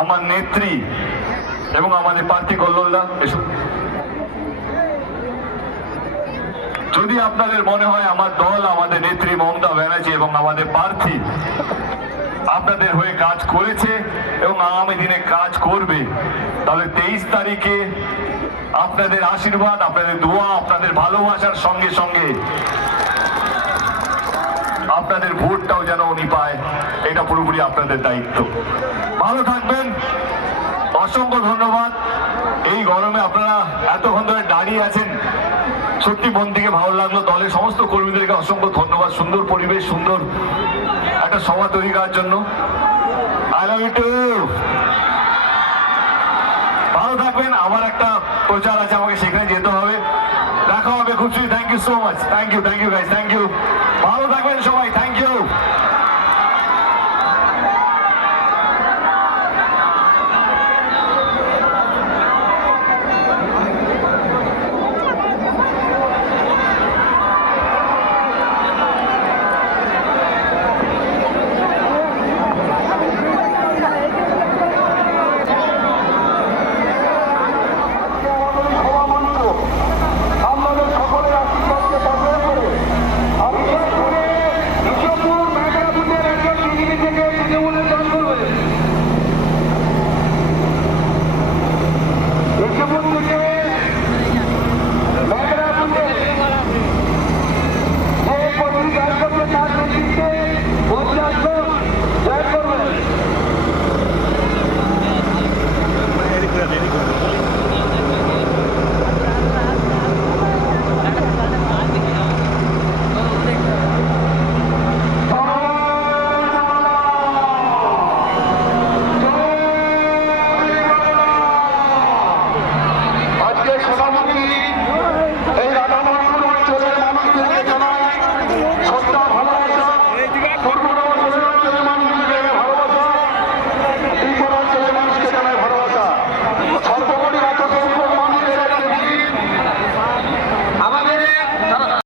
আমার নেত্রী এবং আমাদের প্রার্থী কল্লোলদা, যদি আপনাদের মনে হয় আমার দল, আমাদের নেত্রী মমতা ব্যানার্জি এবং আমাদের প্রার্থী আপনাদের হয়ে কাজ করেছে এবং আগামী দিনে কাজ করবে, তাহলে 23 তারিখে আপনাদের আশীর্বাদ, আপনাদের দোয়া, আপনাদের ভালোবাসার সঙ্গে সঙ্গে আপনাদের ভোটটাও যেন উনি পায়, এটা পুরোপুরি আপনাদের দায়িত্ব। ভালো থাকবেন, অসংখ্য ধন্যবাদ। এই গরমে আপনারা এতক্ষণ ধরে দাঁড়িয়ে আছেন, সত্যি মন থেকে ভালো লাগলো। দলের সমস্ত কর্মীদেরকে অসংখ্য ধন্যবাদ, সুন্দর পরিবেশ, সুন্দর একটা সভা তৈরি করার জন্য। I love you too. ভালো থাকবেন, আমার একটা প্রচার আছে, আমাকে সেখানে যেতে হবে, দেখা হবে খুব শীঘ্রই। Thank you so much, thank you guys, thank you.